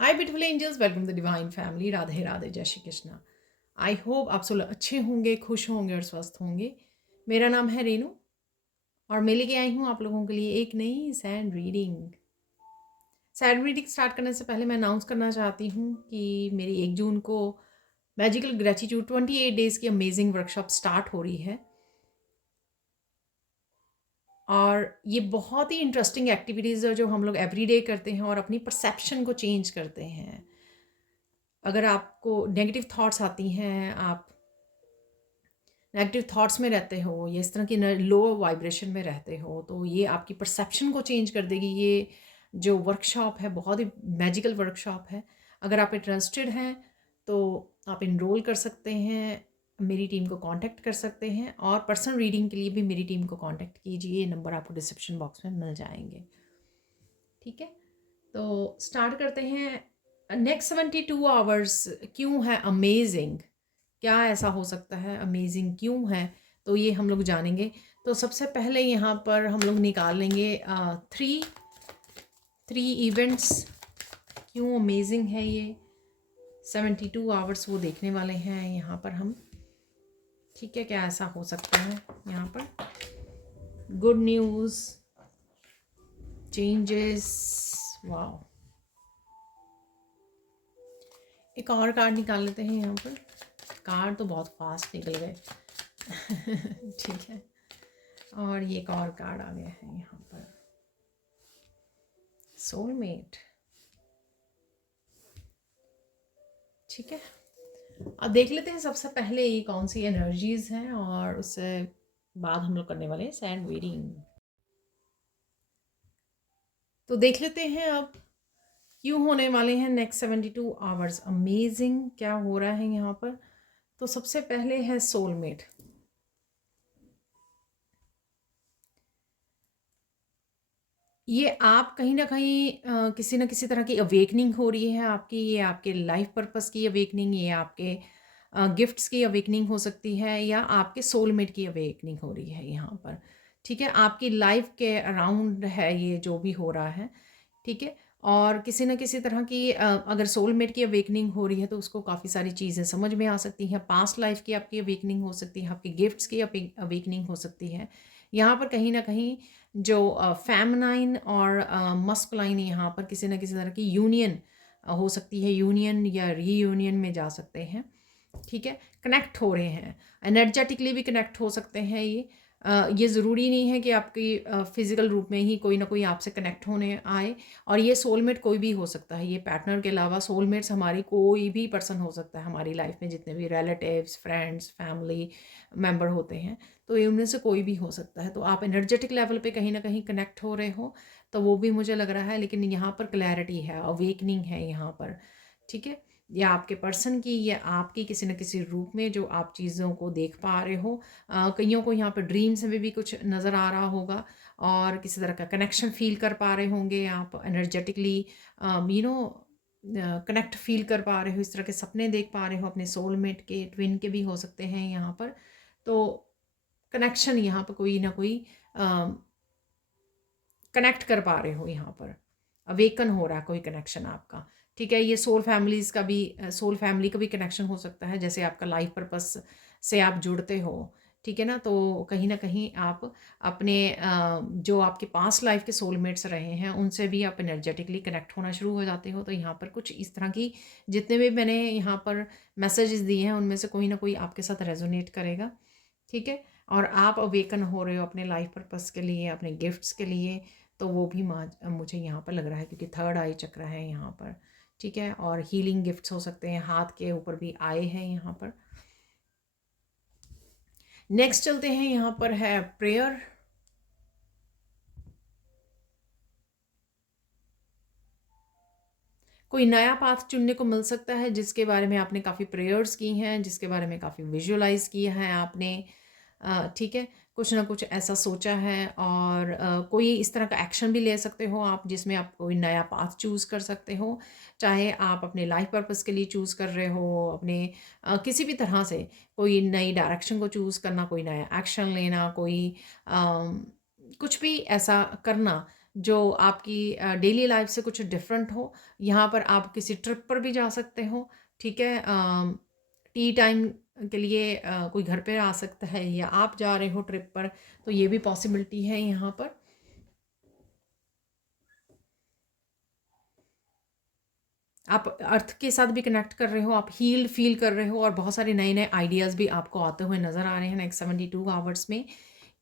Hi beautiful angels, welcome to divine family. Radhe Radhe, जय Shri Krishna. I hope आप सब लोग अच्छे होंगे, खुश होंगे और स्वस्थ होंगे। मेरा नाम है रेनू और मैं लेके आई हूँ आप लोगों के लिए एक नई sand reading. Sand reading start करने से पहले मैं अनाउंस करना चाहती हूँ कि मेरी 1 जून को मैजिकल ग्रेटिट्यूड 28 डेज़ की अमेजिंग वर्कशॉप स्टार्ट हो रही है। और ये बहुत ही इंटरेस्टिंग एक्टिविटीज़ है जो हम लोग एवरीडे करते हैं और अपनी परसेप्शन को चेंज करते हैं। अगर आपको नेगेटिव थॉट्स आती हैं, आप नेगेटिव थॉट्स में रहते हो या इस तरह की लो वाइब्रेशन में रहते हो, तो ये आपकी परसेप्शन को चेंज कर देगी। ये जो वर्कशॉप है बहुत ही मैजिकल वर्कशॉप है। अगर आप इंटरेस्टेड हैं तो आप इनरोल कर सकते हैं, मेरी टीम को कांटेक्ट कर सकते हैं और पर्सनल रीडिंग के लिए भी मेरी टीम को कांटेक्ट कीजिए। ये नंबर आपको डिस्क्रिप्शन बॉक्स में मिल जाएंगे। ठीक है, तो स्टार्ट करते हैं। नेक्स्ट 72 आवर्स क्यों है अमेजिंग? क्या ऐसा हो सकता है, अमेजिंग क्यों है? तो ये हम लोग जानेंगे। तो सबसे पहले यहाँ पर हम लोग निकाल लेंगे थ्री इवेंट्स। क्यों अमेजिंग है ये 72 आवर्स, वो देखने वाले हैं यहाँ पर हम। ठीक है, क्या ऐसा हो सकता है यहाँ पर? Good news, changes, wow. एक और कार्ड निकाल लेते हैं यहाँ पर। कार्ड तो बहुत फास्ट निकल गए। ठीक है, और ये एक और कार्ड आ गया है यहाँ पर, सोलमेट। ठीक है, अब देख लेते हैं सबसे पहले ये कौन सी एनर्जीज हैं और उससे बाद हम लोग करने वाले हैं सैंड रीडिंग। तो देख लेते हैं अब क्यों होने वाले हैं नेक्स्ट 72 आवर्स अमेजिंग, क्या हो रहा है यहाँ पर। तो सबसे पहले है सोलमेट। ये आप कहीं ना कहीं किसी न किसी तरह की अवेकनिंग हो रही है आपकी। ये आपके लाइफ पर्पस की अवेकनिंग, ये आपके गिफ्ट्स की अवेकनिंग हो सकती है या आपके सोलमेट की अवेकनिंग हो रही है यहाँ पर। ठीक है, आपकी लाइफ के अराउंड है ये जो भी हो रहा है। ठीक है, और किसी न किसी तरह की अगर सोलमेट की अवेकनिंग हो रही है तो उसको काफ़ी सारी चीज़ें समझ में आ सकती हैं। पास्ट लाइफ की आपकी अवेकनिंग हो सकती है, आपके गिफ्ट्स की अवेकनिंग हो सकती है। यहाँ पर कहीं ना कहीं जो फेमिनाइन और मस्कुलाइन, यहाँ पर किसी न किसी तरह की यूनियन हो सकती है। यूनियन या रीयूनियन में जा सकते हैं। ठीक है, कनेक्ट हो रहे हैं, एनर्जेटिकली भी कनेक्ट हो सकते हैं। ये ज़रूरी नहीं है कि आपकी फिज़िकल रूप में ही कोई ना कोई आपसे कनेक्ट होने आए। और ये सोलमेट कोई भी हो सकता है। ये पार्टनर के अलावा सोलमेट्स हमारी कोई भी पर्सन हो सकता है हमारी लाइफ में, जितने भी रिलेटिव्स, फ्रेंड्स, फैमिली मेंबर होते हैं। तो ये उनमें से कोई भी हो सकता है। तो आप एनर्जेटिक लेवल पे कहीं ना कहीं कनेक्ट हो रहे हो, तो वो भी मुझे लग रहा है। लेकिन यहाँ पर क्लैरिटी है, अवेकनिंग है यहाँ पर। ठीक है, या आपके पर्सन की या आपकी किसी न किसी रूप में जो आप चीज़ों को देख पा रहे हो। कईयों को यहाँ पर ड्रीम्स में भी कुछ नज़र आ रहा होगा और किसी तरह का कनेक्शन फील कर पा रहे होंगे आप energetically. You know connect feel कर पा रहे हो, इस तरह के सपने देख पा रहे हो अपने सोलमेट के, ट्विन के भी हो सकते हैं यहाँ पर। तो कनेक्शन यहाँ पर कोई ना कोई कनेक्ट कर पा रहे हो यहाँ पर, अवेकन हो रहा है कोई कनेक्शन आपका। ठीक है, ये सोल फैमिली का भी कनेक्शन हो सकता है, जैसे आपका लाइफ पर्पस से आप जुड़ते हो। ठीक है ना, तो कहीं ना कहीं आप अपने जो आपके पास्ट लाइफ के सोलमेट्स रहे हैं उनसे भी आप एनर्जेटिकली कनेक्ट होना शुरू हो जाते हो। तो यहाँ पर कुछ इस तरह की जितने भी मैंने यहाँ पर मैसेजेस दिए हैं उनमें से कोई ना कोई आपके साथ रेजोनेट करेगा। ठीक है, और आप अवेकन हो रहे हो अपने लाइफ पर्पस के लिए, अपने गिफ्ट्स के लिए। तो वो भी मुझे यहाँ पर लग रहा है, क्योंकि थर्ड आई चक्र है यहाँ पर। ठीक है, और हीलिंग गिफ्ट्स हो सकते हैं, हाथ के ऊपर भी आए हैं यहाँ पर। नेक्स्ट चलते हैं, यहाँ पर है प्रेयर। कोई नया पाथ चुनने को मिल सकता है जिसके बारे में आपने काफ़ी प्रेयर्स की हैं, जिसके बारे में काफ़ी विजुअलाइज किया है आपने। ठीक है, कुछ ना कुछ ऐसा सोचा है और कोई इस तरह का एक्शन भी ले सकते हो आप, जिसमें आप कोई नया पाथ चूज़ कर सकते हो। चाहे आप अपने लाइफ पर्पस के लिए चूज़ कर रहे हो, अपने किसी भी तरह से कोई नई डायरेक्शन को चूज़ करना, कोई नया एक्शन लेना, कोई कुछ भी ऐसा करना जो आपकी डेली लाइफ से कुछ डिफरेंट हो। यहाँ पर आप किसी ट्रिप पर भी जा सकते हो, ठीक है। टी टाइम के लिए कोई घर पे आ सकता है, या आप जा रहे हो ट्रिप पर, तो ये भी पॉसिबिलिटी है यहाँ पर। आप अर्थ के साथ भी कनेक्ट कर रहे हो, आप हील्ड फील कर रहे हो, और बहुत सारे नए नए आइडियाज़ भी आपको आते हुए नज़र आ रहे हैं नेक्स्ट 72 आवर्स में,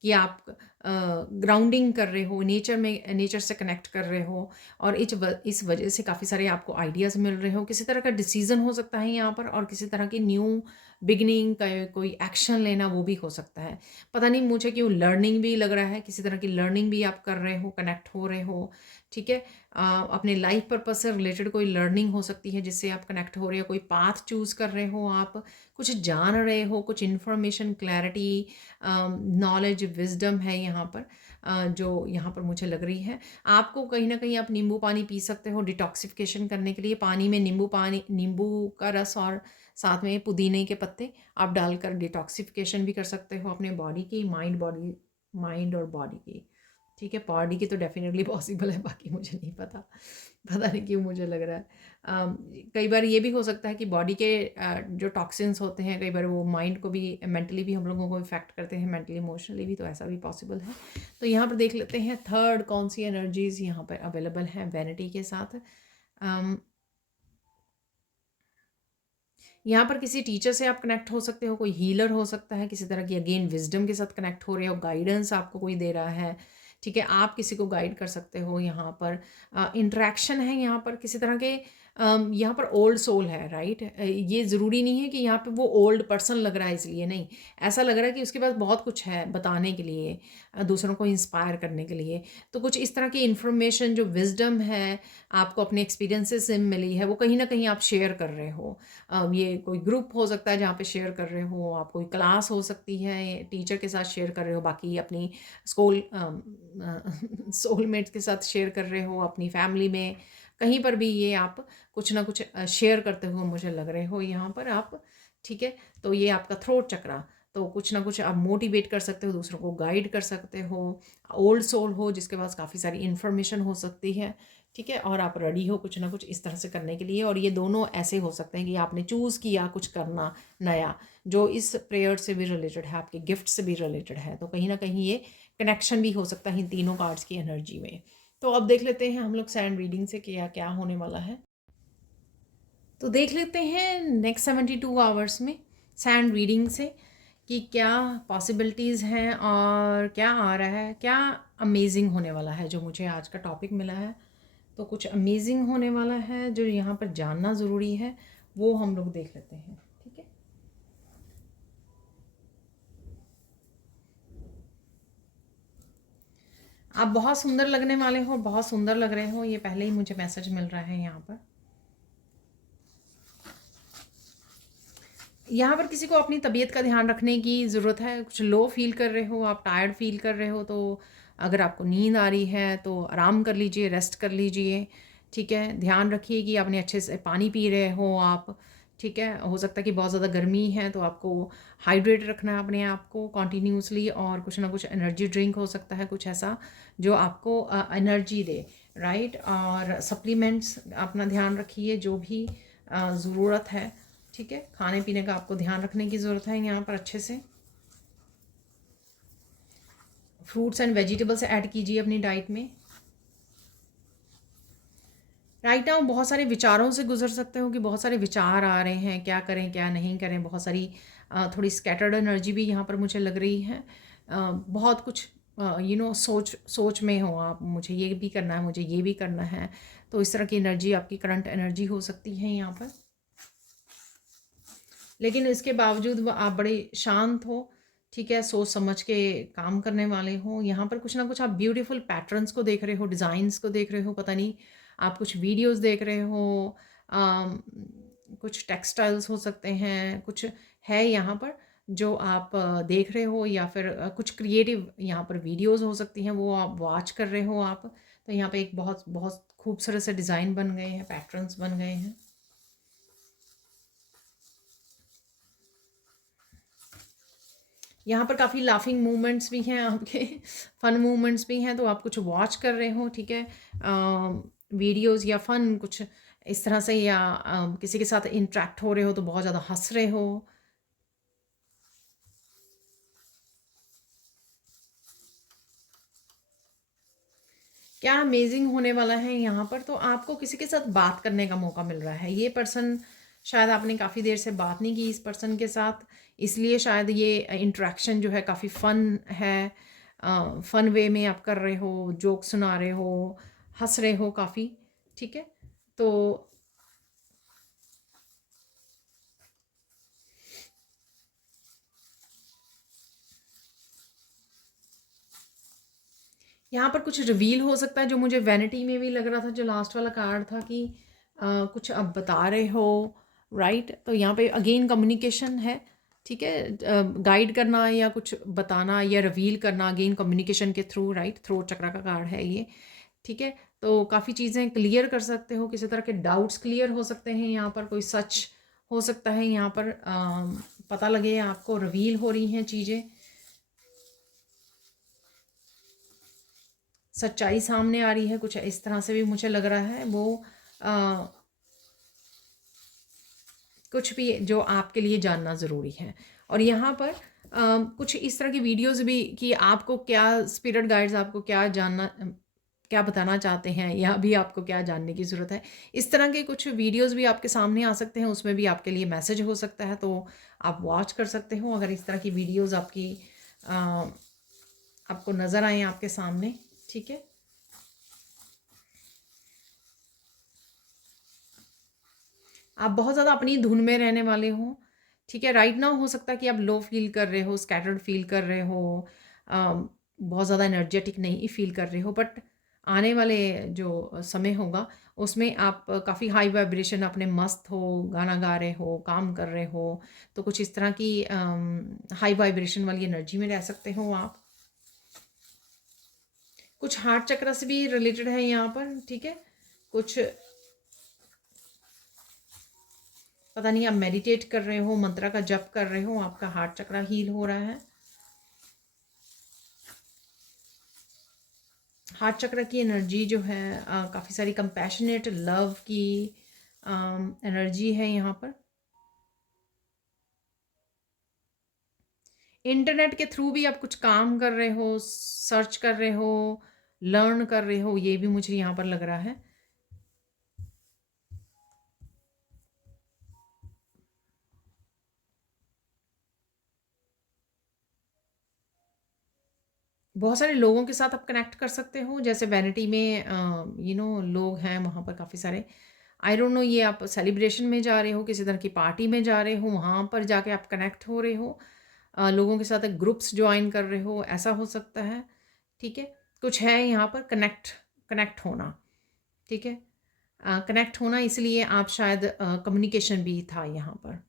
कि आप ग्राउंडिंग कर रहे हो, नेचर में, नेचर से कनेक्ट कर रहे हो, और इस वजह से काफ़ी सारे आपको आइडियाज़ मिल रहे हो। किसी तरह का डिसीजन हो सकता है यहाँ पर, और किसी तरह की न्यू बिगिनिंग का कोई एक्शन लेना, वो भी हो सकता है। पता नहीं मुझे क्यों लर्निंग भी लग रहा है, किसी तरह की लर्निंग भी आप कर रहे हो, कनेक्ट हो रहे हो, ठीक है। अपने लाइफ पर्पज से रिलेटेड कोई लर्निंग हो सकती है जिससे आप कनेक्ट हो रहे हो, कोई पाथ चूज़ कर रहे हो, आप कुछ जान रहे हो, कुछ इन्फॉर्मेशन, क्लैरिटी, नॉलेज, विजडम है यहाँ पर, जो यहाँ पर मुझे लग रही है। आपको कहीं ना कहीं आप नींबू पानी पी सकते हो डिटॉक्सिफिकेशन करने के लिए। पानी में नींबू का रस और साथ में पुदीने के पत्ते आप डालकर डिटॉक्सिफिकेशन भी कर सकते हो अपने बॉडी की, माइंड और बॉडी की, ठीक है। बॉडी की तो डेफिनेटली पॉसिबल है, बाकी मुझे नहीं पता, पता नहीं क्यों मुझे लग रहा है। कई बार ये भी हो सकता है कि बॉडी के जो टॉक्सिन्स होते हैं, कई बार वो माइंड को भी, मेंटली भी हम लोगों को इफेक्ट करते हैं, मेंटली इमोशनली भी, तो ऐसा भी पॉसिबल है। तो यहाँ पर देख लेते हैं थर्ड कौन सी एनर्जीज यहाँ पर अवेलेबल हैं वैनिटी के साथ। यहाँ पर किसी टीचर से आप कनेक्ट हो सकते हो, कोई हीलर हो सकता है, किसी तरह की अगेन विजडम के साथ कनेक्ट हो रहे हो, गाइडेंस आपको कोई दे रहा है, ठीक है। आप किसी को गाइड कर सकते हो। यहाँ पर इंटरेक्शन है, यहाँ पर किसी तरह के यहाँ पर ओल्ड सोल है, राइट। ये ज़रूरी नहीं है कि यहाँ पे वो ओल्ड पर्सन लग रहा है इसलिए, नहीं, ऐसा लग रहा है कि उसके पास बहुत कुछ है बताने के लिए, दूसरों को इंस्पायर करने के लिए। तो कुछ इस तरह की इंफॉर्मेशन, जो विजडम है, आपको अपने एक्सपीरियंसेस से मिली है, वो कहीं ना कहीं आप शेयर कर रहे हो। ये कोई ग्रुप हो सकता है जहाँ पे शेयर कर रहे हो आप, कोई क्लास हो सकती है, टीचर के साथ शेयर कर रहे हो, बाकी अपनी स्कूल सोलमेट्स के साथ शेयर कर रहे हो, अपनी फैमिली में, कहीं पर भी ये आप कुछ ना कुछ शेयर करते हुए मुझे लग रहे हो यहाँ पर आप, ठीक है। तो ये आपका थ्रोट चक्रा, तो कुछ ना कुछ आप मोटिवेट कर सकते हो, दूसरों को गाइड कर सकते हो। ओल्ड सोल हो जिसके पास काफ़ी सारी इन्फॉर्मेशन हो सकती है, ठीक है, और आप रेडी हो कुछ ना कुछ इस तरह से करने के लिए। और ये दोनों ऐसे हो सकते हैं कि आपने चूज़ किया कुछ करना नया, जो इस प्रेयर से भी रिलेटेड है, आपके गिफ्ट से भी रिलेटेड है। तो कहीं ना कहीं ये कनेक्शन भी हो सकता है इन तीनों कार्ड्स की एनर्जी में। तो अब देख लेते हैं हम लोग सैंड रीडिंग से क्या क्या होने वाला है। तो देख लेते हैं नेक्स्ट 72 आवर्स में सैंड रीडिंग से कि क्या पॉसिबिलिटीज़ हैं और क्या आ रहा है, क्या अमेजिंग होने वाला है। जो मुझे आज का टॉपिक मिला है, तो कुछ अमेजिंग होने वाला है जो यहाँ पर जानना ज़रूरी है, वो हम लोग देख लेते हैं, ठीक है। आप बहुत सुंदर लगने वाले हो, बहुत सुंदर लग रहे हो, ये पहले ही मुझे मैसेज मिल रहा है यहाँ पर। यहाँ पर किसी को अपनी तबीयत का ध्यान रखने की ज़रूरत है। कुछ लो फील कर रहे हो, आप टायर्ड फील कर रहे हो, तो अगर आपको नींद आ रही है तो आराम कर लीजिए, रेस्ट कर लीजिए, ठीक है। ध्यान रखिए कि आपने अच्छे से पानी पी रहे हो आप, ठीक है। हो सकता है कि बहुत ज़्यादा गर्मी है, तो आपको हाइड्रेट रखना है अपने आप को कॉन्टीन्यूसली, और कुछ ना कुछ एनर्जी ड्रिंक हो सकता है, कुछ ऐसा जो आपको एनर्जी दे, राइट। और सप्लीमेंट्स अपना ध्यान रखिए, जो भी ज़रूरत है, ठीक है। खाने पीने का आपको ध्यान रखने की ज़रूरत है यहाँ पर अच्छे से। फ्रूट्स एंड वेजिटेबल्स ऐड कीजिए अपनी डाइट में। राइट नाउ बहुत सारे विचारों से गुजर सकते हो, कि बहुत सारे विचार आ रहे हैं, क्या करें क्या नहीं करें, बहुत सारी थोड़ी स्कैटर्ड एनर्जी भी यहाँ पर मुझे लग रही है। बहुत कुछ सोच सोच में हो आप, मुझे ये भी करना है, मुझे ये भी करना है। तो इस तरह की एनर्जी आपकी करंट एनर्जी हो सकती है यहाँ पर। लेकिन इसके बावजूद वो आप बड़े शांत हो, ठीक है, सोच समझ के काम करने वाले हो। यहाँ पर कुछ ना कुछ आप ब्यूटीफुल पैटर्न्स को देख रहे हो, डिज़ाइंस को देख रहे हो, पता नहीं आप कुछ वीडियोस देख रहे हो, आम, कुछ टेक्सटाइल्स हो सकते हैं, कुछ है यहाँ पर जो आप देख रहे हो, या फिर कुछ क्रिएटिव यहाँ पर वीडियोस हो सकती हैं, वो आप वॉच कर रहे हो आप। तो यहाँ पे एक बहुत बहुत खूबसूरत से डिज़ाइन बन गए हैं, पैटर्न्स बन गए हैं। यहाँ पर काफ़ी लाफिंग मूवमेंट्स भी हैं आपके, फन मूवमेंट्स भी हैं, तो आप कुछ वॉच कर रहे हो, ठीक है, वीडियोस या फन कुछ इस तरह से, या किसी के साथ इंटरेक्ट हो रहे हो तो बहुत ज़्यादा हंस रहे हो। क्या अमेजिंग होने वाला है यहाँ पर, तो आपको किसी के साथ बात करने का मौका मिल रहा है। ये पर्सन, शायद आपने काफ़ी देर से बात नहीं की इस पर्सन के साथ, इसलिए शायद ये इंटरेक्शन जो है काफ़ी फ़न है। फ़न वे में आप कर रहे हो, जोक सुना रहे हो, हंस रहे हो काफ़ी, ठीक है। तो यहाँ पर कुछ रिवील हो सकता है, जो मुझे वैनिटी में भी लग रहा था, जो लास्ट वाला कार्ड था कि कुछ अब बता रहे हो, राइट। तो यहाँ पे अगेन कम्युनिकेशन है, ठीक है, गाइड करना या कुछ बताना या रिवील करना, अगेन कम्युनिकेशन के थ्रू, राइट। थ्रोट चक्रा का कार्ड है ये, ठीक है। तो काफ़ी चीज़ें क्लियर कर सकते हो, किसी तरह के डाउट्स क्लियर हो सकते हैं, यहाँ पर कोई सच हो सकता है, यहाँ पर पता लगे आपको, रिवील हो रही हैं चीज़ें, सच्चाई सामने आ रही है, कुछ इस तरह से भी मुझे लग रहा है। वो आ, कुछ भी जो आपके लिए जानना ज़रूरी है। और यहाँ पर कुछ इस तरह की वीडियोस भी कि आपको क्या स्पिरिट गाइड्स आपको क्या जानना, क्या बताना चाहते हैं, या भी आपको क्या जानने की ज़रूरत है, इस तरह के कुछ वीडियोस भी आपके सामने आ सकते हैं। उसमें भी आपके लिए मैसेज हो सकता है, तो आप वॉच कर सकते हो अगर इस तरह की वीडियोस आपकी आपको नज़र आए आपके सामने, ठीक है। आप बहुत ज़्यादा अपनी धुन में रहने वाले हो, ठीक है। राइट नाउ हो सकता है कि आप लो फील कर रहे हो, स्कैटर्ड फील कर रहे हो, बहुत ज़्यादा एनर्जेटिक नहीं फील कर रहे हो, बट आने वाले जो समय होगा उसमें आप काफ़ी हाई वाइब्रेशन, अपने मस्त हो, गाना गा रहे हो, काम कर रहे हो, तो कुछ इस तरह की हाई वाइब्रेशन वाली एनर्जी में रह सकते हो आप। कुछ हार्ट चक्र से भी रिलेटेड है यहाँ पर, ठीक है। कुछ पता नहीं, आप मेडिटेट कर रहे हो, मंत्र का जप कर रहे हो, आपका हार्ट चक्र हील हो रहा है। हार्ट चक्र की एनर्जी जो है काफ़ी सारी कंपैशनेट लव की एनर्जी है यहाँ पर। इंटरनेट के थ्रू भी आप कुछ काम कर रहे हो, सर्च कर रहे हो, लर्न कर रहे हो, ये भी मुझे यहाँ पर लग रहा है। बहुत सारे लोगों के साथ आप कनेक्ट कर सकते हो, जैसे वैनिटी में लोग हैं वहाँ पर काफ़ी सारे। आई डोंट नो, ये आप सेलिब्रेशन में जा रहे हो, किसी तरह की पार्टी में जा रहे हो, वहाँ पर जाके आप कनेक्ट हो रहे हो, लोगों के साथ ग्रुप्स ज्वाइन कर रहे हो, ऐसा हो सकता है, ठीक है। कुछ है यहाँ पर कनेक्ट, कनेक्ट होना, ठीक है। कनेक्ट होना, इसलिए आप शायद कम्युनिकेशन भी था यहाँ पर।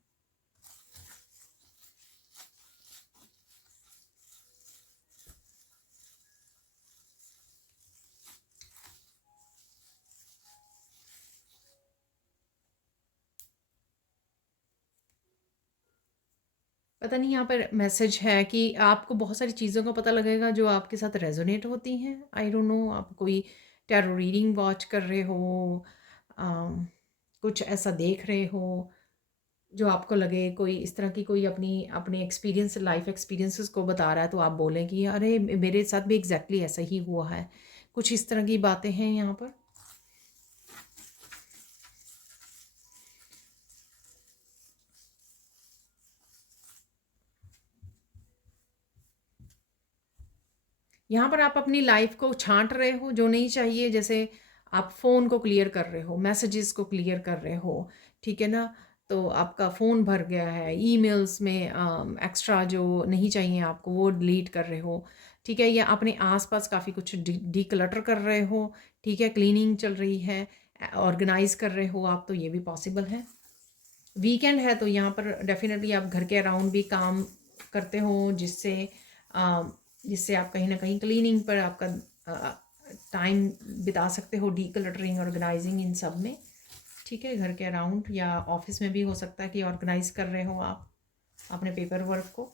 पता नहीं, यहाँ पर मैसेज है कि आपको बहुत सारी चीज़ों का पता लगेगा जो आपके साथ रेजोनेट होती हैं। आई डोंट नो, आप कोई टैरो रीडिंग वॉच कर रहे हो, अम, कुछ ऐसा देख रहे हो जो आपको लगे, कोई इस तरह की कोई अपनी अपने एक्सपीरियंस, लाइफ एक्सपीरियंसेस को बता रहा है, तो आप बोलें कि अरे मेरे साथ भी एग्जैक्टली ऐसा ही हुआ है। कुछ इस तरह की बातें हैं यहाँ पर। यहाँ पर आप अपनी लाइफ को छांट रहे हो, जो नहीं चाहिए, जैसे आप फ़ोन को क्लियर कर रहे हो, मैसेजेस को क्लियर कर रहे हो, ठीक है ना। तो आपका फ़ोन भर गया है, ईमेल्स में एक्स्ट्रा जो नहीं चाहिए आपको वो डिलीट कर रहे हो, ठीक है। या अपने आसपास काफ़ी कुछ डीक्लटर कर रहे हो, ठीक है, क्लीनिंग चल रही है, ऑर्गेनाइज कर रहे हो आप, तो ये भी पॉसिबल है। वीकेंड है तो यहाँ पर डेफिनेटली आप घर के अराउंड भी काम करते हो, जिससे अ, जिससे आप कहीं ना कहीं क्लीनिंग पर आपका टाइम बिता सकते हो, डी क्लटरिंग, ऑर्गेनाइजिंग, इन सब में, ठीक है। घर के अराउंड या ऑफिस में भी हो सकता है कि ऑर्गेनाइज कर रहे हो आप अपने पेपर वर्क को।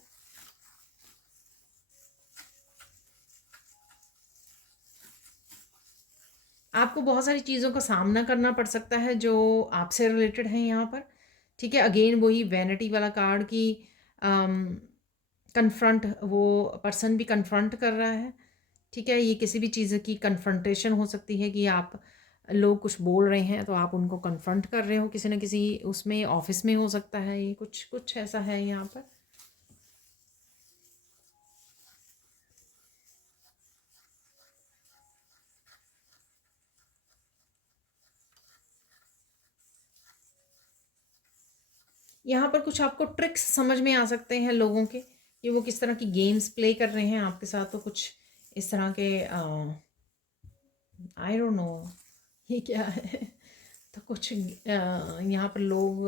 आपको बहुत सारी चीज़ों का सामना करना पड़ सकता है जो आपसे रिलेटेड हैं यहाँ पर, ठीक है। अगेन वही वैनिटी वाला कार्ड की कन्फ्रंट, वो पर्सन भी कन्फ्रंट कर रहा है, ठीक है। ये किसी भी चीज़ की कन्फ्रंटेशन हो सकती है कि आप लोग कुछ बोल रहे हैं तो आप उनको कन्फ्रंट कर रहे हो किसी न किसी उसमें, ऑफिस में हो सकता है, ये कुछ कुछ ऐसा है यहाँ पर। यहाँ पर कुछ आपको ट्रिक्स समझ में आ सकते हैं लोगों के, कि वो किस तरह की गेम्स प्ले कर रहे हैं आपके साथ, तो कुछ इस तरह के आई डोंट नो ये क्या है। तो कुछ यहाँ पर लोग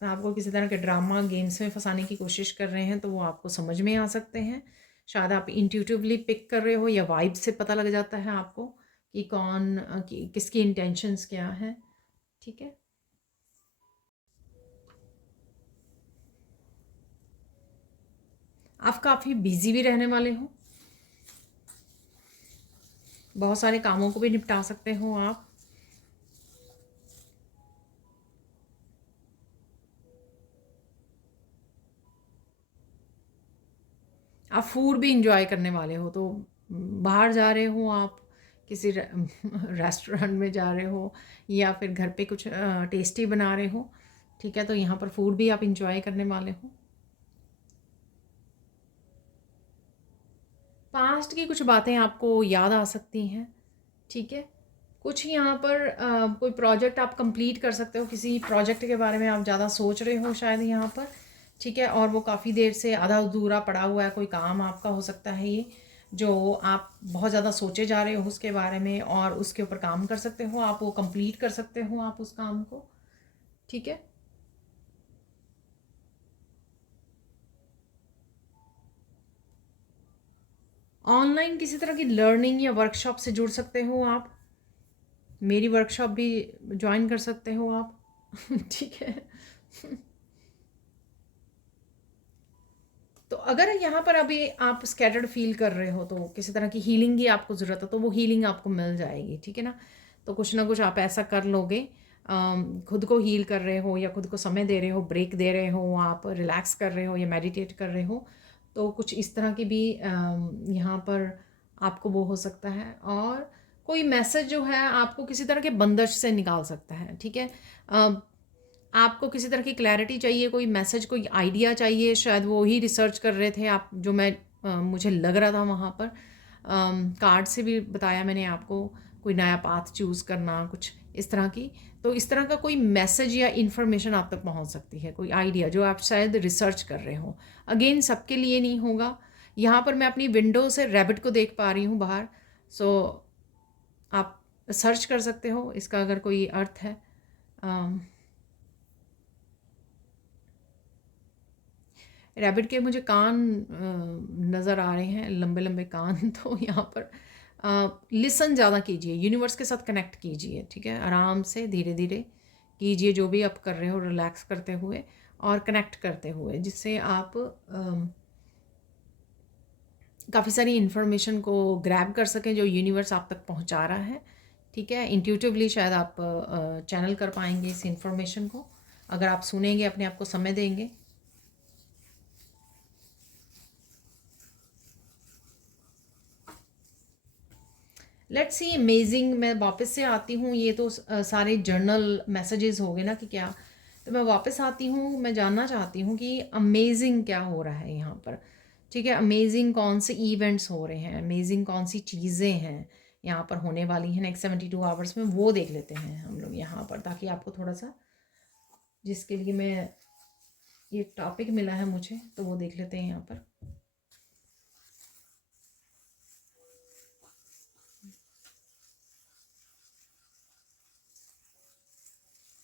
आपको किसी तरह के ड्रामा गेम्स में फंसाने की कोशिश कर रहे हैं, तो वो आपको समझ में आ सकते हैं। शायद आप इंट्यूटिवली पिक कर रहे हो, या वाइब से पता लग जाता है आपको कि कौन किसकी इंटेंशंस क्या है, ठीक है। आप काफ़ी बिजी भी रहने वाले हो, बहुत सारे कामों को भी निपटा सकते हो आप। आप फूड भी इंजॉय करने वाले हो, तो बाहर जा रहे हो आप, किसी रेस्टोरेंट में जा रहे हो, या फिर घर पे कुछ टेस्टी बना रहे हो, ठीक है। तो यहाँ पर फूड भी आप इंजॉय करने वाले हो। पास्ट की कुछ बातें आपको याद आ सकती हैं, ठीक है। कुछ यहाँ पर कोई प्रोजेक्ट आप कंप्लीट कर सकते हो, किसी प्रोजेक्ट के बारे में आप ज़्यादा सोच रहे हो शायद यहाँ पर, ठीक है। और वो काफ़ी देर से आधा अधूरा पड़ा हुआ है, कोई काम आपका हो सकता है ये, जो आप बहुत ज़्यादा सोचे जा रहे हो उसके बारे में, और उसके ऊपर काम कर सकते हो आप, वो कंप्लीट कर सकते हो आप उस काम को, ठीक है। ऑनलाइन किसी तरह की लर्निंग या वर्कशॉप से जुड़ सकते हो आप, मेरी वर्कशॉप भी ज्वाइन कर सकते हो आप। ठीक है। तो अगर यहाँ पर अभी आप स्कैटर्ड फील कर रहे हो, तो किसी तरह की हीलिंग की आपको ज़रूरत है, तो वो हीलिंग आपको मिल जाएगी, ठीक है ना। तो कुछ ना कुछ आप ऐसा कर लोगे, खुद को हील कर रहे हो, या खुद को समय दे रहे हो, ब्रेक दे रहे हो, आप रिलैक्स कर रहे हो, या मेडिटेट कर रहे हो, तो कुछ इस तरह की भी यहाँ पर आपको वो हो सकता है। और कोई मैसेज जो है आपको किसी तरह के बंदिश से निकाल सकता है, ठीक है। आपको किसी तरह की क्लैरिटी चाहिए, कोई मैसेज, कोई आइडिया चाहिए, शायद वो ही रिसर्च कर रहे थे आप, जो मैं मुझे लग रहा था वहाँ पर। कार्ड से भी बताया मैंने आपको, कोई नया पाथ चूज़ करना, कुछ इस तरह की। तो इस तरह का कोई मैसेज या इन्फॉर्मेशन आप तक पहुँच सकती है, कोई आइडिया जो आप शायद रिसर्च कर रहे हो। अगेन सबके लिए नहीं होगा। यहाँ पर मैं अपनी विंडो से रैबिट को देख पा रही हूँ बाहर, सो आप सर्च कर सकते हो इसका अगर कोई अर्थ है। रैबिट के मुझे कान नज़र आ रहे हैं, लंबे लंबे कान। तो यहाँ पर लिसन ज़्यादा कीजिए, यूनिवर्स के साथ कनेक्ट कीजिए, ठीक है। आराम से धीरे धीरे कीजिए जो भी आप कर रहे हो, रिलैक्स करते हुए और कनेक्ट करते हुए, जिससे आप काफ़ी सारी इन्फॉर्मेशन को ग्रैब कर सकें जो यूनिवर्स आप तक पहुँचा रहा है, ठीक है। इंट्यूटिवली शायद आप चैनल कर पाएंगे इस इंफॉर्मेशन को, अगर आप सुनेंगे, अपने आप को समय देंगे। Let's see amazing. मैं वापस से आती हूँ, ये तो सारे जर्नल मैसेजेस हो गए ना कि क्या, तो मैं वापस आती हूँ, मैं जानना चाहती हूँ कि अमेजिंग क्या हो रहा है यहाँ पर, ठीक है। अमेजिंग कौन से इवेंट्स हो रहे हैं, अमेजिंग कौन सी चीज़ें हैं यहाँ पर होने वाली हैं नेक्स्ट 72 आवर्स में, वो देख लेते हैं हम लोग यहाँ पर, ताकि आपको थोड़ा सा, जिसके लिए मैं ये टॉपिक मिला है मुझे, तो वो देख लेते हैं यहाँ पर।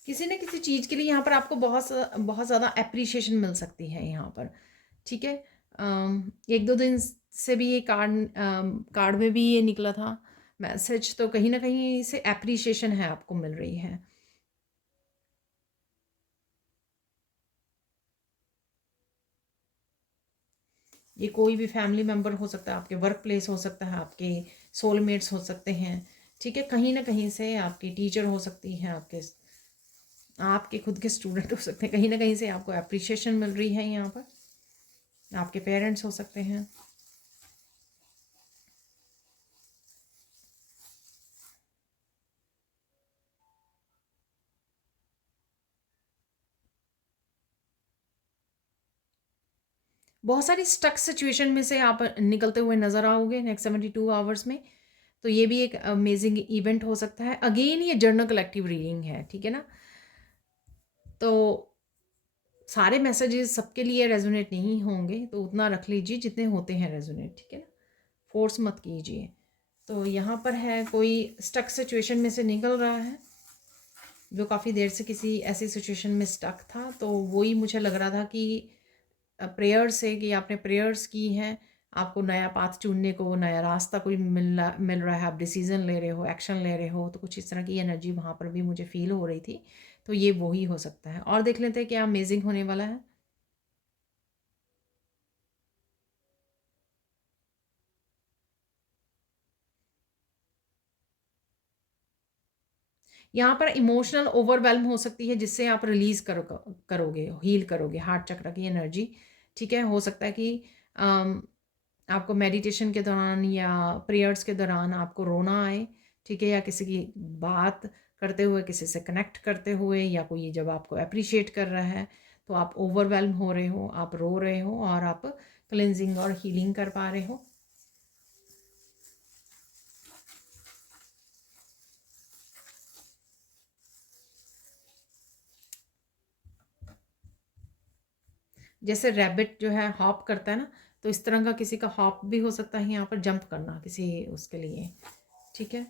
किसी न किसी चीज़ के लिए यहाँ पर आपको बहुत बहुत ज़्यादा अप्रिशिएशन मिल सकती है यहाँ पर, ठीक है। एक दो दिन से भी ये कार्ड में भी ये निकला था मैसेज, तो कहीं ना कहीं से अप्रिशिएशन है, आपको मिल रही है। ये कोई भी फैमिली मेम्बर हो सकता है, आपके वर्क प्लेस हो सकता है, आपके सोलमेट्स हो सकते हैं, ठीक है। कहीं ना कहीं से आपकी टीचर हो सकती है, आपके खुद के स्टूडेंट हो सकते हैं, कहीं ना कहीं से आपको अप्रिशिएशन मिल रही है यहाँ पर, आपके पेरेंट्स हो सकते हैं। बहुत सारी स्टक सिचुएशन में से आप निकलते हुए नज़र आओगे नेक्स्ट 72 आवर्स में। तो ये भी एक अमेजिंग इवेंट हो सकता है। अगेन ये जर्नल कलेक्टिव रीडिंग है, ठीक है ना। तो सारे मैसेजेस सबके लिए रेजोनेट नहीं होंगे, तो उतना रख लीजिए जितने होते हैं रेजोनेट, ठीक है ना, फोर्स मत कीजिए। तो यहाँ पर है कोई स्टक सिचुएशन में से निकल रहा है, जो काफ़ी देर से किसी ऐसी सिचुएशन में स्टक था। तो वही मुझे लग रहा था कि प्रेयर से, कि आपने प्रेयर्स की हैं, आपको नया पाथ चुनने को, नया रास्ता कोई मिल रहा है, आप डिसीजन ले रहे हो, एक्शन ले रहे हो। तो कुछ इस तरह की एनर्जी वहाँ पर भी मुझे फील हो रही थी। तो ये वही हो सकता है। और देख लेते हैं क्या अमेजिंग होने वाला है। यहाँ पर इमोशनल ओवरवेल्म हो सकती है, जिससे आप रिलीज करोगे, हील करोगे हार्ट चक्र की एनर्जी, ठीक है। हो सकता है कि अम, आपको मेडिटेशन के दौरान या प्रेयर्स के दौरान आपको रोना आए, ठीक है, या किसी की बात करते हुए, किसी से कनेक्ट करते हुए, या कोई जब आपको अप्रिशिएट कर रहा है तो आप ओवरवेल्म हो रहे हो, आप रो रहे हो, और आप क्लिनजिंग और हीलिंग कर पा रहे हो। जैसे रैबिट जो है हॉप करता है ना, तो इस तरह का किसी का हॉप भी हो सकता है यहाँ पर, जंप करना किसी उसके लिए, ठीक है।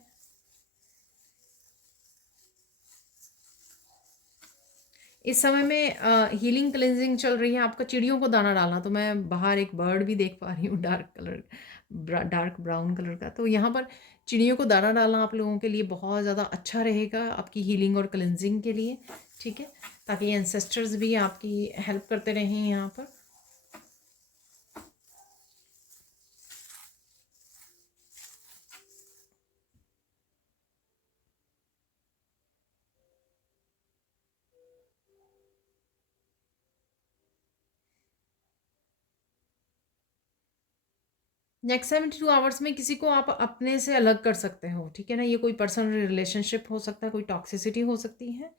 इस समय में हीलिंग क्लेंजिंग चल रही है, आपका चिड़ियों को दाना डालना। तो मैं बाहर एक बर्ड भी देख पा रही हूँ, डार्क ब्राउन कलर का। तो यहाँ पर चिड़ियों को दाना डालना आप लोगों के लिए बहुत ज़्यादा अच्छा रहेगा, आपकी हीलिंग और क्लेंजिंग के लिए, ठीक है, ताकि एंसेस्टर्स भी आपकी हेल्प करते रहें यहाँ पर। नेक्स्ट 72 आवर्स में किसी को आप अपने से अलग कर सकते हो, ठीक है ना। ये कोई पर्सनल रिलेशनशिप हो सकता है, कोई टॉक्सिसिटी हो सकती है,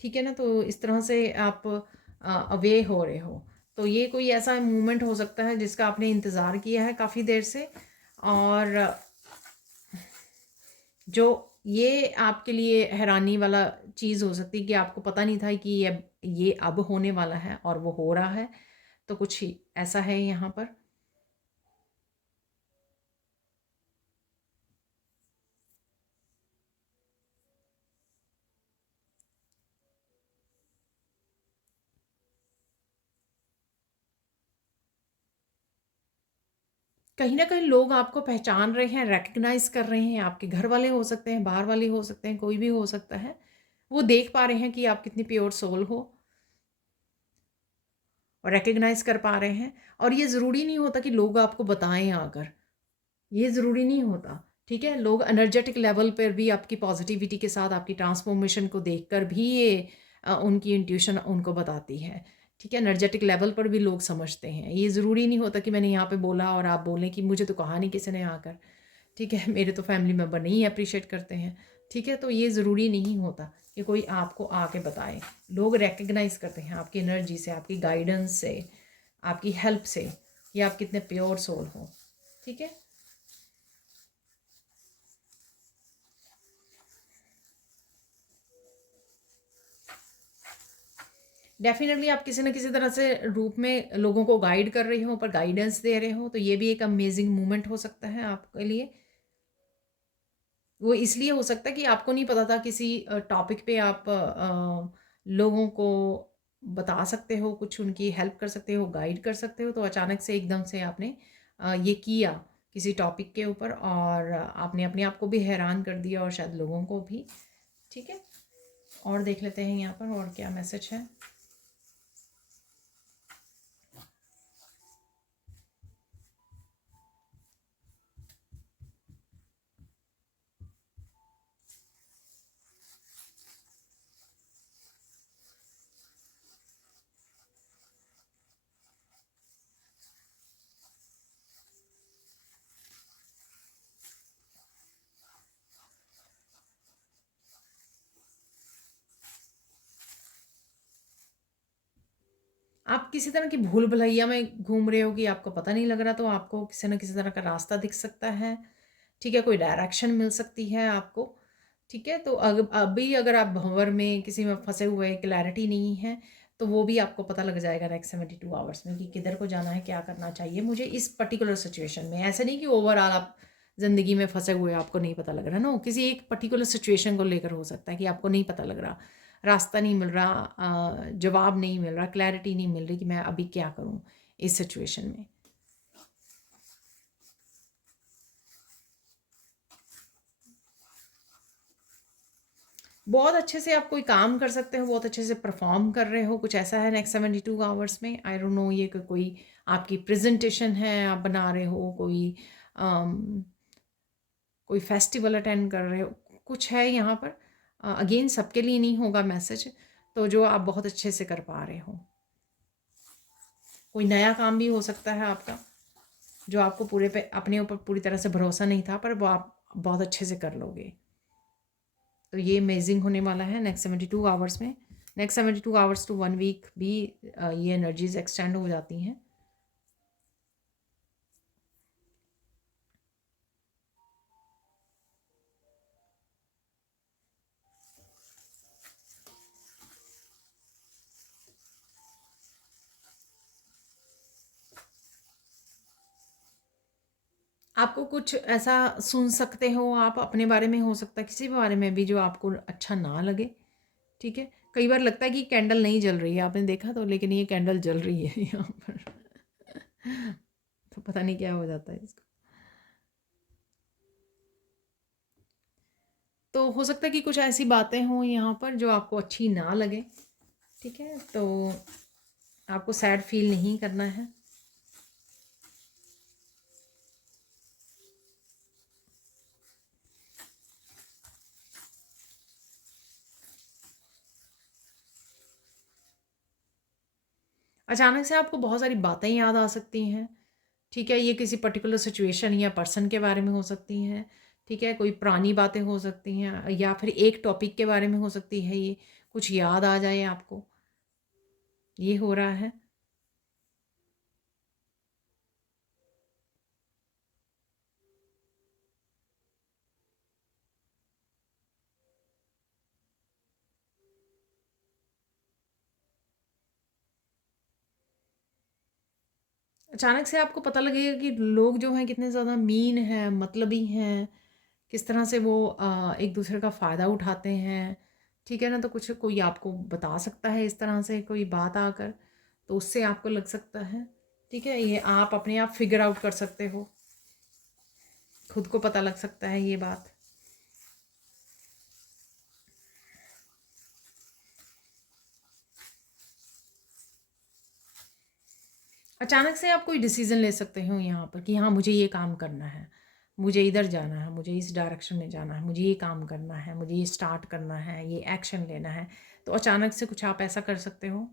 ठीक है ना। तो इस तरह से आप अवे हो रहे हो। तो ये कोई ऐसा मोमेंट हो सकता है जिसका आपने इंतज़ार किया है काफ़ी देर से, और जो ये आपके लिए हैरानी वाला चीज़ हो सकती है कि आपको पता नहीं था कि ये अब होने वाला है और वो हो रहा है। तो कुछ ही ऐसा है यहाँ पर। कहीं न कहीं लोग आपको पहचान रहे हैं, रिकॉग्नाइज़ कर रहे हैं, आपके घर वाले हो सकते हैं, बाहर वाले हो सकते हैं, कोई भी हो सकता है। वो देख पा रहे हैं कि आप कितनी प्योर सोल हो, और रिकॉग्नाइज़ कर पा रहे हैं। और ये ज़रूरी नहीं होता कि लोग आपको बताएँ आकर, ये ज़रूरी नहीं होता, ठीक है। लोग एनर्जेटिक लेवल पर भी आपकी पॉजिटिविटी के साथ आपकी ट्रांसफॉर्मेशन को देखकर भी ये उनकी इंट्यूशन उनको बताती है, ठीक है। एनर्जेटिक लेवल पर भी लोग समझते हैं। ये ज़रूरी नहीं होता कि मैंने यहाँ पे बोला और आप बोलें कि मुझे तो कहा नहीं किसी ने आकर, ठीक है, मेरे तो फैमिली मेम्बर नहीं अप्रिशिएट करते हैं, ठीक है। तो ये ज़रूरी नहीं होता कि कोई आपको आके बताए। लोग रिकग्नाइज़ करते हैं आपकी एनर्जी से, आपकी गाइडेंस से, आपकी हेल्प से, कि आप कितने प्योर सोल हो, ठीक है। डेफिनेटली आप किसी न किसी तरह से रूप में लोगों को गाइड कर रही हो, पर गाइडेंस दे रहे हो, तो ये भी एक अमेजिंग मोमेंट हो सकता है आपके लिए। वो इसलिए हो सकता है कि आपको नहीं पता था किसी टॉपिक पे आप लोगों को बता सकते हो, कुछ उनकी हेल्प कर सकते हो, गाइड कर सकते हो। तो अचानक से एकदम से आपने ये किया किसी टॉपिक के ऊपर, और आपने अपने आप को भी हैरान कर दिया और शायद लोगों को भी, ठीक है। और देख लेते हैं यहाँ पर और क्या मैसेज है। आप किसी तरह की भूल-भुलैया में घूम रहे हो कि आपको पता नहीं लग रहा, तो आपको किसी न किसी तरह का रास्ता दिख सकता है, ठीक है? कोई डायरेक्शन मिल सकती है आपको, ठीक है? तो अभी अगर आप भंवर में किसी में फँसे हुए हैं, क्लैरिटी नहीं है, तो वो भी आपको पता लग जाएगा नेक्स्ट 72 आवर्स में कि किधर को जाना है, क्या करना चाहिए मुझे इस पर्टिकुलर सिचुएशन में। ऐसा नहीं कि ओवरऑल आप ज़िंदगी में फँसे हुए हो, आपको नहीं पता लग रहा, नो, किसी एक पर्टिकुलर सिचुएशन को लेकर हो सकता है कि आपको नहीं पता लग रहा, रास्ता नहीं मिल रहा, जवाब नहीं मिल रहा, क्लैरिटी नहीं मिल रही कि मैं अभी क्या करूँ इस सिचुएशन में। बहुत अच्छे से आप कोई काम कर सकते हो, बहुत अच्छे से परफ़ॉर्म कर रहे हो, कुछ ऐसा है नेक्स्ट 72 आवर्स में। आई डोंट नो ये कोई आपकी प्रेज़ेंटेशन है, आप बना रहे हो, अम, कोई फेस्टिवल अटेंड कर रहे हो, कुछ है यहाँ पर। अगेन सबके लिए नहीं होगा मैसेज, तो जो आप बहुत अच्छे से कर पा रहे हो। कोई नया काम भी हो सकता है आपका, जो आपको पूरे पे अपने ऊपर पूरी तरह से भरोसा नहीं था, पर वो आप बहुत अच्छे से कर लोगे। तो ये अमेजिंग होने वाला है नेक्स्ट 72 आवर्स में। नेक्स्ट 72 आवर्स टू 1 वीक भी ये एनर्जीज एक्सटेंड हो जाती हैं। आपको कुछ ऐसा सुन सकते हो आप अपने बारे में, हो सकता है किसी भी बारे में भी जो आपको अच्छा ना लगे, ठीक है? कई बार लगता है कि कैंडल नहीं जल रही है, आपने देखा तो, लेकिन ये कैंडल जल रही है यहाँ पर। तो पता नहीं क्या हो जाता है इसको। तो हो सकता है कि कुछ ऐसी बातें हों यहाँ पर जो आपको अच्छी ना लगे, ठीक है? तो आपको सैड फील नहीं करना है। अचानक से आपको बहुत सारी बातें याद आ सकती हैं, ठीक है? ये किसी पर्टिकुलर सिचुएशन या पर्सन के बारे में हो सकती हैं, ठीक है? कोई पुरानी बातें हो सकती हैं या फिर एक टॉपिक के बारे में हो सकती है ये, कुछ याद आ जाए आपको, ये हो रहा है। अचानक से आपको पता लगेगा कि लोग जो हैं कितने ज़्यादा मीन हैं, मतलबी हैं, किस तरह से वो एक दूसरे का फ़ायदा उठाते हैं, ठीक है ना? तो कुछ कोई आपको बता सकता है इस तरह से कोई बात आकर, तो उससे आपको लग सकता है, ठीक है? ये आप अपने आप फिगर आउट कर सकते हो, खुद को पता लग सकता है ये बात। अचानक से आप कोई डिसीज़न ले सकते हो यहाँ पर कि हाँ, मुझे ये काम करना है, मुझे इधर जाना है, मुझे इस डायरेक्शन में जाना है, मुझे ये काम करना है, मुझे ये स्टार्ट करना है, ये एक्शन लेना है। तो अचानक से कुछ आप ऐसा कर सकते हो।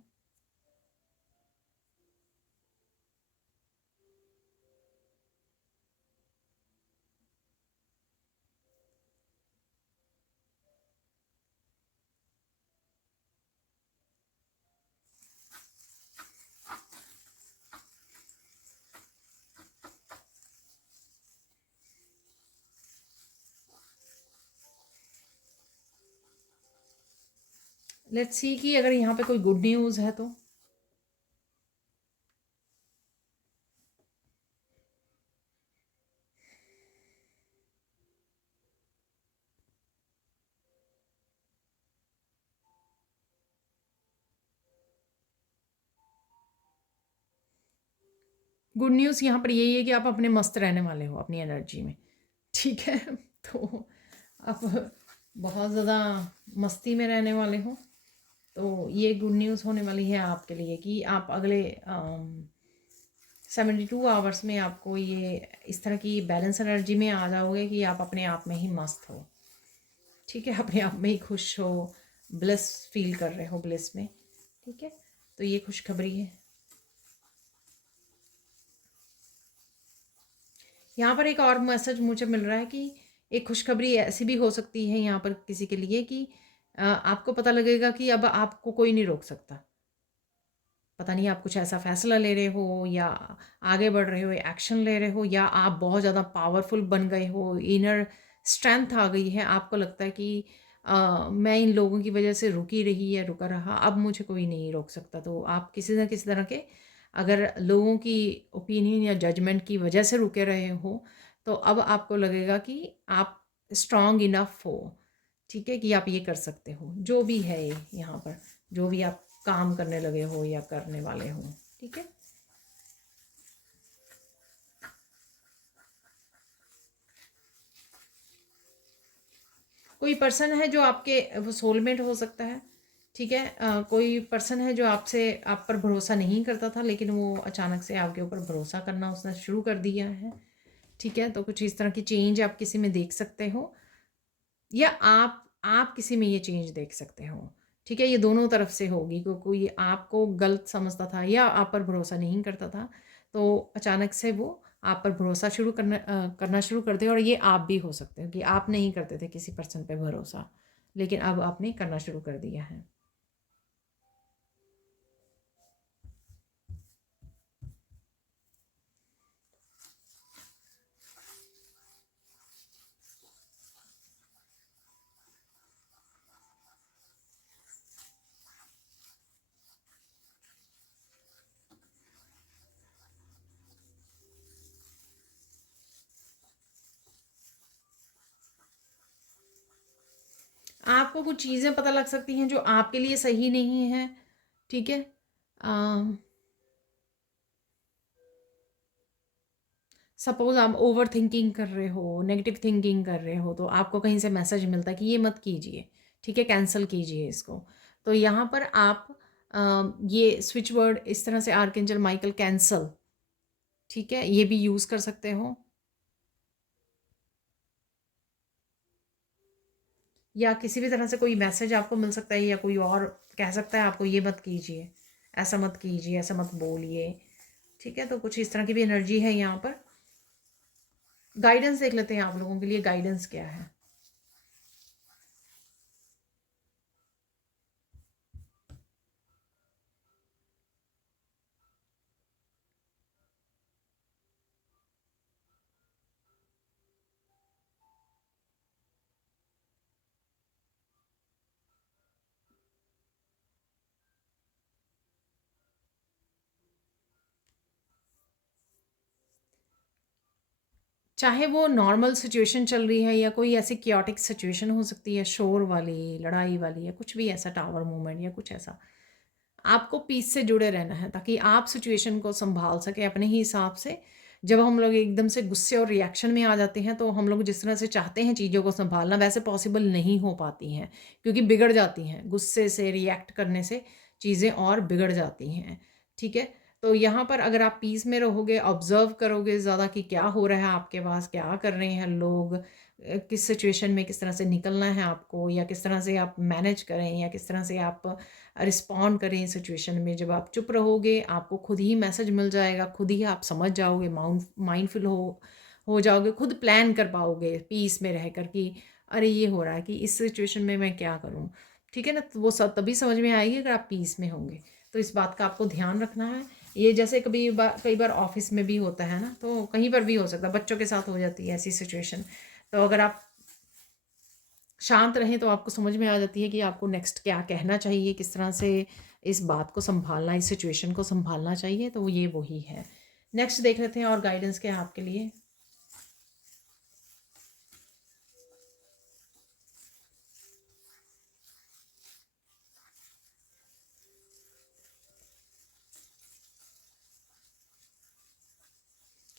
लेट्स सी कि अगर यहाँ पे कोई गुड न्यूज़ है तो। गुड न्यूज़ यहाँ पर यही है कि आप अपने मस्त रहने वाले हो अपनी एनर्जी में, ठीक है? तो आप बहुत ज़्यादा मस्ती में रहने वाले हो। तो ये गुड न्यूज़ होने वाली है आपके लिए कि आप अगले 72 आवर्स में आपको ये इस तरह की बैलेंस एनर्जी में आ जाओगे कि आप अपने आप में ही मस्त हो, ठीक है? अपने आप में ही खुश हो, ब्लिस फील कर रहे हो, ब्लिस में, ठीक है? तो ये खुशखबरी है। यहाँ पर एक और मैसेज मुझे मिल रहा है कि एक खुशखबरी ऐसी भी हो सकती है यहाँ पर किसी के लिए कि आपको पता लगेगा कि अब आपको कोई नहीं रोक सकता। पता नहीं आप कुछ ऐसा फ़ैसला ले रहे हो या आगे बढ़ रहे हो, एक्शन ले रहे हो, या आप बहुत ज़्यादा पावरफुल बन गए हो, इनर स्ट्रेंथ आ गई है, आपको लगता है कि मैं इन लोगों की वजह से रुकी रही या रुका रहा, अब मुझे कोई नहीं रोक सकता। तो आप किसी न किसी तरह के अगर लोगों की ओपिनियन या जजमेंट की वजह से रुके रहे हो, तो अब आपको लगेगा कि आप स्ट्रॉन्ग इनफ हो, ठीक है, कि आप ये कर सकते हो, जो भी है यहाँ पर, जो भी आप काम करने लगे हो या करने वाले हो, ठीक है। कोई पर्सन है जो आपके वो सोलमेट हो सकता है, ठीक है। कोई पर्सन है जो आपसे आप पर भरोसा नहीं करता था, लेकिन वो अचानक से आपके ऊपर भरोसा करना उसने शुरू कर दिया है, ठीक है। तो कुछ इस तरह की चेंज आप किसी में देख सकते हो, या आप किसी में ये चेंज देख सकते हो, ठीक है। ये दोनों तरफ से होगी, कोई आपको गलत समझता था या आप पर भरोसा नहीं करता था, तो अचानक से वो आप पर भरोसा करना शुरू कर दे। और ये आप भी हो सकते हो कि आप नहीं करते थे किसी पर्सन पे भरोसा, लेकिन अब आपने करना शुरू कर दिया है। आपको कुछ चीज़ें पता लग सकती हैं जो आपके लिए सही नहीं है, ठीक है। सपोज़ आप ओवर थिंकिंग कर रहे हो, नेगेटिव थिंकिंग कर रहे हो, तो आपको कहीं से मैसेज मिलता है कि ये मत कीजिए, ठीक है, कैंसल कीजिए इसको। तो यहाँ पर आप ये स्विच वर्ड इस तरह से आर्कएंजल माइकल कैंसल, ठीक है, ये भी यूज़ कर सकते हो। या किसी भी तरह से कोई मैसेज आपको मिल सकता है, या कोई और कह सकता है आपको ये मत कीजिए, ऐसा मत कीजिए, ऐसा मत बोलिए, ठीक है। तो कुछ इस तरह की भी एनर्जी है यहाँ पर। गाइडेंस देख लेते हैं आप लोगों के लिए गाइडेंस क्या है। चाहे वो नॉर्मल सिचुएशन चल रही है या कोई ऐसी क्योटिक सिचुएशन हो सकती है, शोर वाली, लड़ाई वाली, या कुछ भी ऐसा, टावर मूवमेंट या कुछ ऐसा, आपको पीस से जुड़े रहना है ताकि आप सिचुएशन को संभाल सके अपने ही हिसाब से। जब हम लोग एकदम से गुस्से और रिएक्शन में आ जाते हैं, तो हम लोग जिस तरह से चाहते हैं चीज़ों को संभालना, वैसे पॉसिबल नहीं हो पाती हैं, क्योंकि बिगड़ जाती हैं गुस्से से रिएक्ट करने से, चीज़ें और बिगड़ जाती हैं, ठीक है। तो यहाँ पर अगर आप पीस में रहोगे, ऑब्जर्व करोगे ज़्यादा कि क्या हो रहा है आपके पास, क्या कर रहे हैं लोग, किस सिचुएशन में किस तरह से निकलना है आपको, या किस तरह से आप मैनेज करें, या किस तरह से आप रिस्पॉन्ड करें सिचुएशन में। जब आप चुप रहोगे, आपको खुद ही मैसेज मिल जाएगा, खुद ही आप समझ जाओगे, माइंडफुल हो जाओगे, खुद प्लान कर पाओगे पीस में रह कर कि अरे ये हो रहा है कि इस सिचुएशन में मैं क्या करूँ, ठीक है ना। तो वो सब तभी समझ में आएगी अगर आप पीस में होंगे। तो इस बात का आपको ध्यान रखना है। ये जैसे कई बार ऑफिस में भी होता है ना, तो कहीं पर भी हो सकता है, बच्चों के साथ हो जाती है ऐसी सिचुएशन। तो अगर आप शांत रहें तो आपको समझ में आ जाती है कि आपको नेक्स्ट क्या कहना चाहिए, किस तरह से इस बात को संभालना, इस सिचुएशन को संभालना चाहिए। तो ये वही है। नेक्स्ट देख लेते हैं और गाइडेंस क्या है आपके लिए।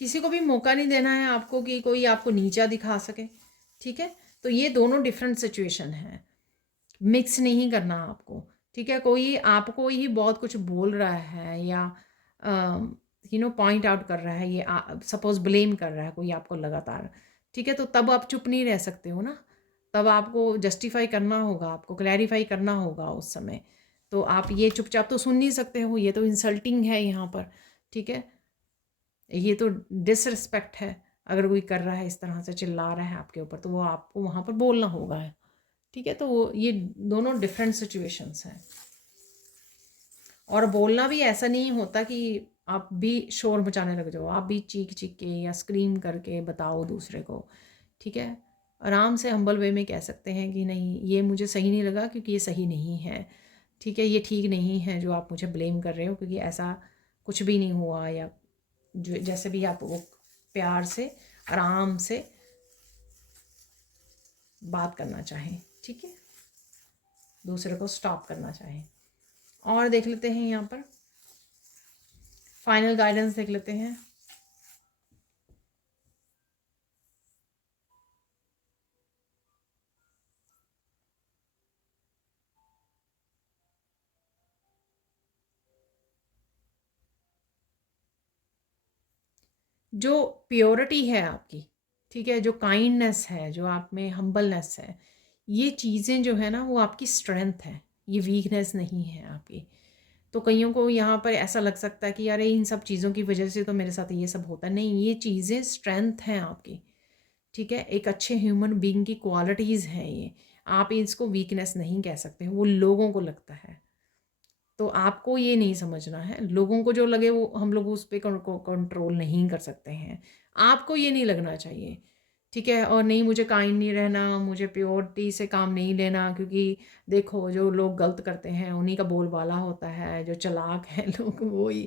किसी को भी मौका नहीं देना है आपको कि कोई आपको नीचा दिखा सके, ठीक है। तो ये दोनों डिफरेंट सिचुएशन है, मिक्स नहीं करना आपको, ठीक है। कोई आपको ही बहुत कुछ बोल रहा है या पॉइंट आउट कर रहा है, ये सपोज ब्लेम कर रहा है कोई आपको लगातार, ठीक है। तो तब आप चुप नहीं रह सकते हो ना, तब आपको जस्टिफाई करना होगा, आपको क्लैरिफाई करना होगा उस समय। तो आप ये चुपचाप तो सुन नहीं सकते हो, ये तो इंसल्टिंग है यहाँ पर, ठीक है। ये तो डिसरिस्पेक्ट है। अगर कोई कर रहा है इस तरह से, चिल्ला रहा है आपके ऊपर, तो वो आपको वहाँ पर बोलना होगा, ठीक है। तो ये दोनों डिफरेंट सिचुएशंस हैं। और बोलना भी ऐसा नहीं होता कि आप भी शोर मचाने लग जाओ, आप भी चीख चीख के या स्क्रीम करके बताओ दूसरे को, ठीक है। आराम से हम्बल वे में कह सकते हैं कि नहीं, ये मुझे सही नहीं लगा क्योंकि ये सही नहीं है, ठीक है, ये ठीक नहीं है जो आप मुझे ब्लेम कर रहे हो, क्योंकि ऐसा कुछ भी नहीं हुआ, या जो जैसे भी आप वो प्यार से आराम से बात करना चाहें, ठीक है, दूसरे को स्टॉप करना चाहें। और देख लेते हैं यहाँ पर फाइनल गाइडेंस देख लेते हैं। जो प्योरिटी है आपकी, ठीक है, जो काइंडनेस है, जो आप में हम्बलनेस है, ये चीज़ें जो है ना वो आपकी स्ट्रेंथ है, ये वीकनेस नहीं है आपकी। तो कईयों को यहाँ पर ऐसा लग सकता है कि यार इन सब चीज़ों की वजह से तो मेरे साथ ये सब होता है, नहीं, ये चीज़ें स्ट्रेंथ हैं आपकी, ठीक है, एक अच्छे ह्यूमन बीइंग की क्वालिटीज़ हैं ये, आप इसको वीकनेस नहीं कह सकते, वो लोगों को लगता है। तो आपको ये नहीं समझना है, लोगों को जो लगे वो हम लोग उस पे कंट्रोल नहीं कर सकते हैं, आपको ये नहीं लगना चाहिए, ठीक है। और नहीं, मुझे काइंड नहीं रहना, मुझे प्योरिटी से काम नहीं लेना, क्योंकि देखो जो लोग गलत करते हैं उन्हीं का बोलबाला होता है, जो चालाक हैं लोग वो ही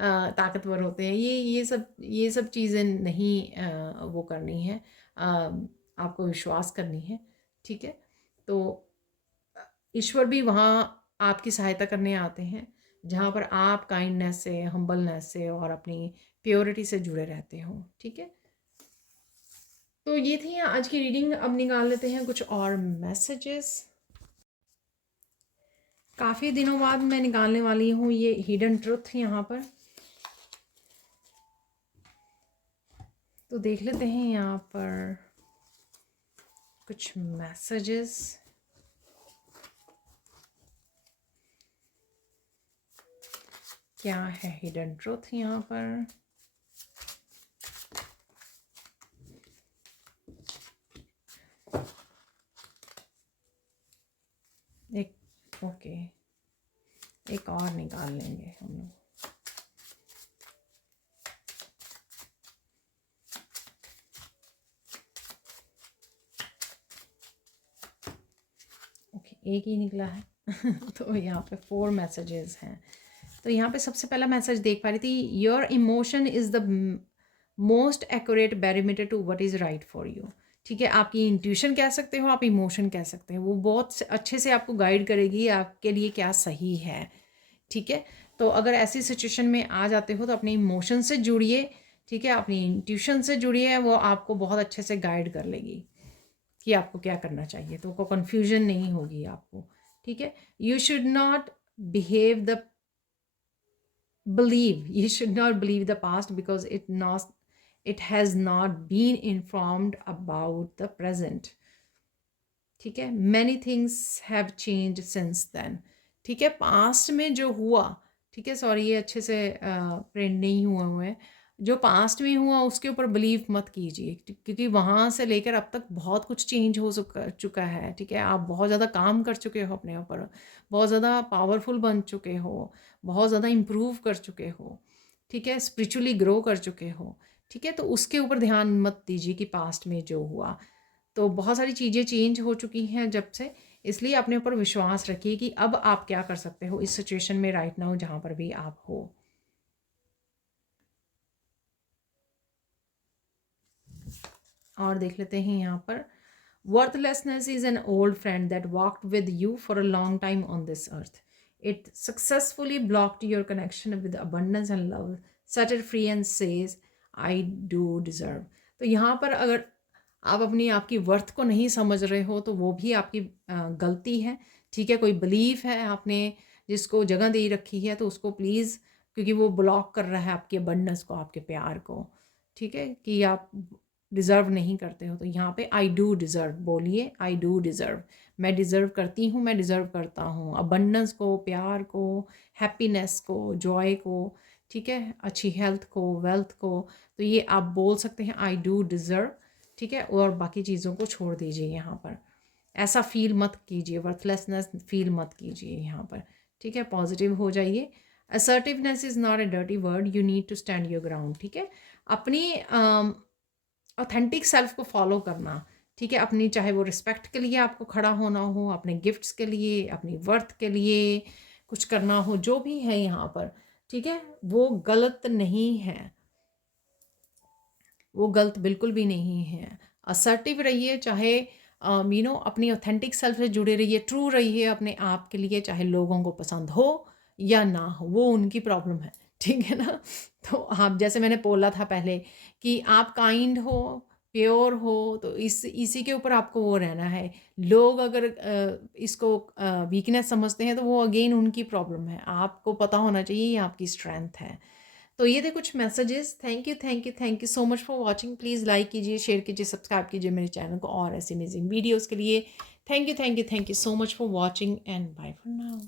ताकतवर होते हैं, ये सब चीज़ें नहीं वो करनी है, आपको विश्वास करनी है, ठीक है। तो ईश्वर भी वहाँ आपकी सहायता करने आते हैं जहाँ पर आप काइंडनेस से, हम्बलनेस से और अपनी प्योरिटी से जुड़े रहते हो, ठीक है। तो ये थी आज की रीडिंग। अब निकाल लेते हैं कुछ और मैसेजेस। काफ़ी दिनों बाद मैं निकालने वाली हूँ ये हिडन ट्रुथ यहाँ पर। तो देख लेते हैं यहाँ पर कुछ मैसेजेस। क्या है हिडन ट्रुथ यहाँ पर? एक ओके, एक और निकाल लेंगे हम लोग। ओके, एक ही निकला है तो यहाँ पे 4 मैसेजेस हैं। तो यहाँ पे सबसे पहला मैसेज देख पा रही थी, your emotion is the most accurate barometer to what is right for you, ठीक है। आपकी इंट्यूशन कह सकते हो, आप इमोशन कह सकते हो, वो बहुत अच्छे से आपको गाइड करेगी आपके लिए क्या सही है, ठीक है। तो अगर ऐसी सिचुएशन में आ जाते हो तो अपने इमोशन से जुड़िए, ठीक है, अपनी इंट्यूशन से जुड़िए, वो आपको बहुत अच्छे से गाइड कर लेगी कि आपको क्या करना चाहिए, तो को कन्फ्यूजन नहीं होगी आपको, ठीक है। You should not behave the believe you should not believe the past because it has not been informed about the present, ठीक है। many things have changed since then, ठीक है। पास्ट में जो हुआ, ठीक है, सॉरी ये अच्छे से प्रिंट नहीं हुआ हुआ है, जो पास्ट में हुआ उसके ऊपर बिलीव मत कीजिए, क्योंकि वहाँ से लेकर अब तक बहुत कुछ चेंज हो चुका है, ठीक है। आप बहुत ज़्यादा काम कर चुके हो अपने ऊपर, बहुत ज़्यादा पावरफुल बन चुके हो, बहुत ज़्यादा इम्प्रूव कर चुके हो, ठीक है, स्पिरिचुअली ग्रो कर चुके हो, ठीक है। तो उसके ऊपर ध्यान मत दीजिए कि पास्ट में जो हुआ, तो बहुत सारी चीज़ें चेंज हो चुकी हैं जब से, इसलिए अपने ऊपर विश्वास रखिए कि अब आप क्या कर सकते हो इस सिचुएशन में राइट नाउ जहाँ पर भी आप हो। और देख लेते हैं यहाँ पर, worthlessness is an old friend that walked with you for a long time on this earth, it successfully blocked your connection with abundance and love, set it free and says I do deserve. तो यहाँ पर अगर आप अपनी आपकी worth को नहीं समझ रहे हो तो वो भी आपकी गलती है, ठीक है। कोई बिलीफ है आपने जिसको जगह दे रखी है तो उसको प्लीज़, क्योंकि वो ब्लॉक कर रहा है आपके अबंडेंस को, आपके प्यार को, ठीक है, कि आप डिज़र्व नहीं करते हो। तो यहाँ पे आई डू डिज़र्व बोलिए, आई डू डिज़र्व, मैं डिज़र्व करती हूँ, मैं डिज़र्व करता हूँ अबंडेंस को, प्यार को, हैप्पीनेस को, जॉय को, ठीक है, अच्छी हेल्थ को, वेल्थ को। तो ये आप बोल सकते हैं आई डू डिज़र्व, ठीक है। और बाकी चीज़ों को छोड़ दीजिए यहाँ पर, ऐसा फील मत कीजिए, वर्थलेसनेस फील मत कीजिए यहाँ पर, ठीक है, पॉजिटिव हो जाइए। Assertiveness is not a dirty word, you need to stand your ground. ठीक है, अपनी ऑथेंटिक सेल्फ को फॉलो करना। ठीक है, अपनी चाहे वो रिस्पेक्ट के लिए आपको खड़ा होना हो, अपने गिफ्ट्स के लिए, अपनी वर्थ के लिए कुछ करना हो, जो भी है यहाँ पर, ठीक है, वो गलत नहीं है, वो गलत बिल्कुल भी नहीं है। असर्टिव रहिए, चाहे अपनी ऑथेंटिक सेल्फ से जुड़े रहिए, ट्रू रहिए अपने आप के लिए, चाहे लोगों को पसंद हो या ना हो, वो उनकी प्रॉब्लम है। ठीक है ना? तो आप, जैसे मैंने बोला था पहले कि आप काइंड हो, प्योर हो, तो इसी के ऊपर आपको वो रहना है। लोग अगर इसको वीकनेस समझते हैं तो वो अगेन उनकी प्रॉब्लम है। आपको पता होना चाहिए ये आपकी स्ट्रेंथ है। तो ये थे कुछ messages. Thank you, thank you, thank you so much for watching. Please like कीजिए, शेयर कीजिए, सब्सक्राइब कीजिए मेरे चैनल को और ऐसी अमेजिंग वीडियोज़ के लिए। Thank you, thank you, thank you so much for watching and bye for now.